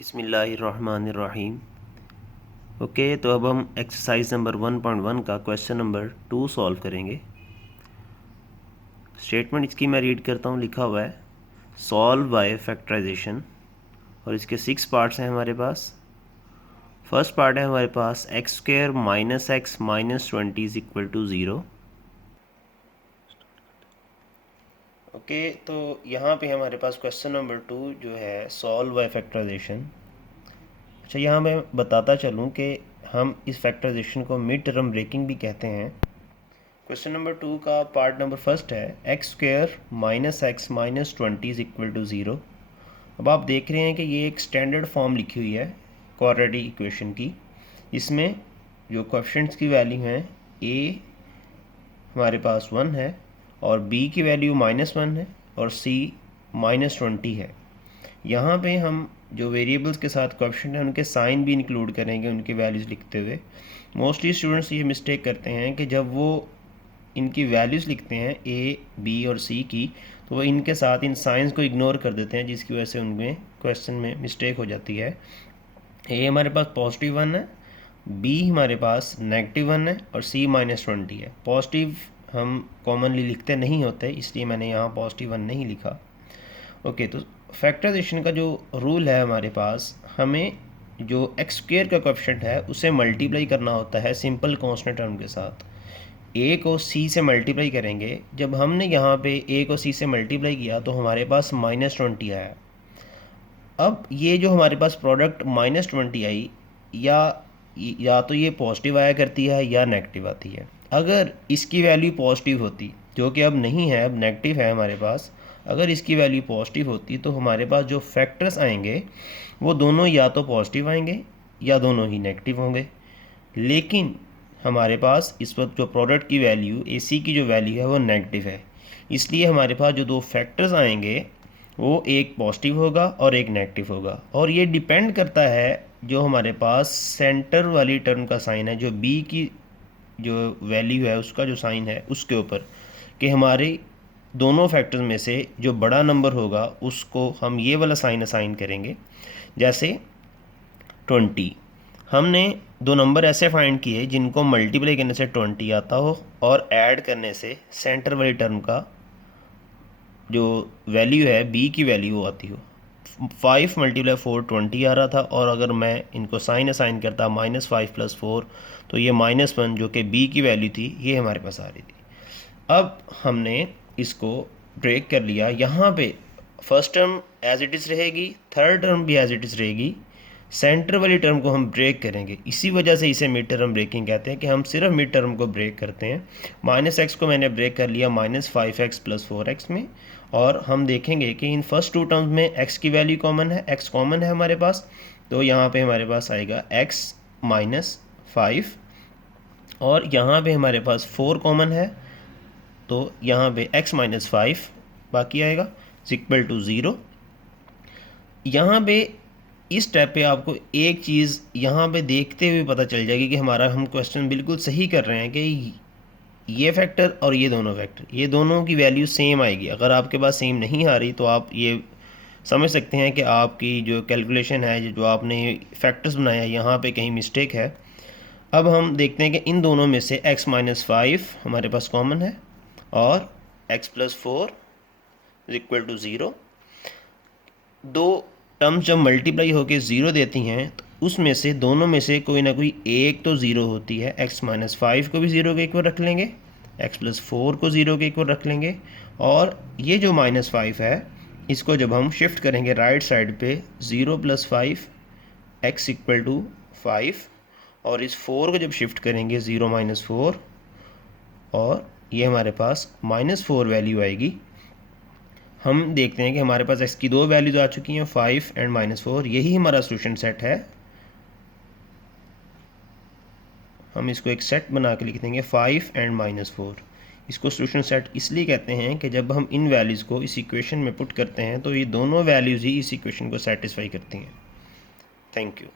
बिस्मिल्लाहिर्रहमानिर्रहीम। ओके, तो अब हम एक्सरसाइज नंबर 1.1 का क्वेश्चन नंबर 2 सॉल्व करेंगे। स्टेटमेंट इसकी मैं रीड करता हूँ। लिखा हुआ है सॉल्व बाय फैक्टराइजेशन और इसके 6 पार्ट्स हैं हमारे पास। फर्स्ट पार्ट है हमारे पास x square minus x minus 20 is equal to 0। Okay, तो यहाँ पे हमारे पास क्वेश्चन नंबर 2 जो है सॉल्व बाय फैक्टराइजेशन। अच्छा, यहाँ मैं बताता चलूँ कि हम इस फैक्टराइजेशन को मिड टर्म ब्रेकिंग भी कहते हैं। क्वेश्चन नंबर 2 का पार्ट नंबर फर्स्ट है x square minus x minus 20 is equal to 0। अब आप देख रहे हैं कि ये एक स्टैंडर्ड फॉर्म लिखी हुई है क्वाड्रेटिक इक्वेशन की। इसमें जो कोएफिशिएंट्स की वैल्यू हैं ए हमारे पास 1 है और बी की वैल्यू -1 है और सी -20 है। यहाँ पे हम जो वेरिएबल्स के साथ कोएफिशिएंट हैं उनके साइन भी इंक्लूड करेंगे उनकी वैल्यूज़ लिखते हुए। मोस्टली स्टूडेंट्स ये मिस्टेक करते हैं कि जब वो इनकी वैल्यूज़ लिखते हैं ए बी और सी की, तो वो इनके साथ इन साइंस को इग्नोर कर देते हैं, जिसकी वजह से उनमें क्वेश्चन में मिस्टेक हो जाती है। ए हमारे पास +1 है, बी हमारे पास -1 है और सी -20 है। पॉजिटिव हम कॉमनली लिखते नहीं होते, इसलिए मैंने यहाँ +1 नहीं लिखा। ओके, तो फैक्टराइजेशन का जो रूल है हमारे पास, हमें जो एक्स स्क्वायर का कोएफिशिएंट है उसे मल्टीप्लाई करना होता है सिंपल कांस्टेंट टर्म के साथ। ए को सी से मल्टीप्लाई करेंगे। जब हमने यहाँ पे ए को सी से मल्टीप्लाई किया तो हमारे पास -20 आया। अब ये जो हमारे पास प्रोडक्ट -20 आई, या तो ये पॉजिटिव आया करती है या नेगेटिव आती है। अगर इसकी वैल्यू पॉजिटिव होती, जो कि अब नहीं है, अब नेगेटिव है हमारे पास, अगर इसकी वैल्यू पॉजिटिव होती तो हमारे पास जो फैक्टर्स आएंगे वो दोनों या तो पॉजिटिव आएंगे या दोनों ही नेगेटिव होंगे। लेकिन हमारे पास इस वक्त जो प्रोडक्ट की वैल्यू ए सी की जो वैल्यू है वो नेगेटिव है, इसलिए हमारे पास जो दो फैक्टर्स आएंगे वो एक पॉजिटिव होगा और एक नेगेटिव होगा। और ये डिपेंड करता है जो हमारे पास सेंटर वाली टर्म का साइन है, जो बी की जो वैल्यू है उसका जो साइन है उसके ऊपर, कि हमारे दोनों फैक्टर्स में से जो बड़ा नंबर होगा उसको हम ये वाला साइन असाइन करेंगे। जैसे 20, हमने दो नंबर ऐसे फाइंड किए जिनको मल्टीप्लाई करने से 20 आता हो और ऐड करने से सेंटर वाली टर्म का जो वैल्यू है बी की वैल्यू वो आती हो। 5 × 4 20 आ रहा था, और अगर मैं इनको साइन असाइन करता -5 + 4 तो ये -1 जो कि बी की वैल्यू थी ये हमारे पास आ रही थी। अब हमने इसको ब्रेक कर लिया। यहाँ पे first term as it is रहेगी, थर्ड टर्म भी एज इट इज़ रहेगी, सेंटर वाली टर्म को हम ब्रेक करेंगे। इसी वजह से इसे मिड टर्म ब्रेकिंग कहते हैं कि हम सिर्फ मिड टर्म को ब्रेक करते हैं। -x को मैंने ब्रेक कर लिया -5x + 4x में, और हम देखेंगे कि इन फर्स्ट टू टर्म्स में x की वैल्यू कॉमन है, x कॉमन है हमारे पास, तो यहाँ पे हमारे पास आएगा x -5, और यहाँ पे हमारे पास 4 कॉमन है, तो यहाँ पे x -5 बाकी आएगा इक्वल टू 0। यहाँ पे इस स्टेप पे आपको एक चीज़ यहाँ पे देखते हुए पता चल जाएगी कि हमारा हम क्वेश्चन बिल्कुल सही कर रहे हैं कि ये फैक्टर और ये दोनों फैक्टर, ये दोनों की वैल्यू सेम आएगी। अगर आपके पास सेम नहीं आ रही तो आप ये समझ सकते हैं कि आपकी जो कैलकुलेशन है, जो आपने फैक्टर्स बनाया है, यहाँ पे कहीं मिस्टेक है। अब हम देखते हैं कि इन दोनों में से x -5 हमारे पास कॉमन है और x + 4 इक्वल टू 0। दो टर्म्स जब मल्टीप्लाई होकर 0 देती हैं तो उसमें से दोनों में से कोई ना कोई एक तो 0 होती है। x -5 को भी 0 के इक्वल रख लेंगे, x + 4 को 0 के इक्वल रख लेंगे, और ये जो -5 है इसको जब हम शिफ्ट करेंगे राइट साइड पे, 0 + 5 x इक्वल टू 5, और इस 4 को जब शिफ्ट करेंगे 0 - 4, और ये हमारे पास -4 वैल्यू आएगी। हम देखते हैं कि हमारे पास x की दो वैल्यूज आ चुकी हैं, 5 एंड -4। यही हमारा सोल्यूशन सेट है। हम इसको एक सेट बना के लिख देंगे 5 एंड -4। इसको सोल्यूशन सेट इसलिए कहते हैं कि जब हम इन वैल्यूज़ को इस इक्वेशन में पुट करते हैं तो ये दोनों वैल्यूज़ ही इस इक्वेशन को सेटिस्फाई करती हैं। Thank you.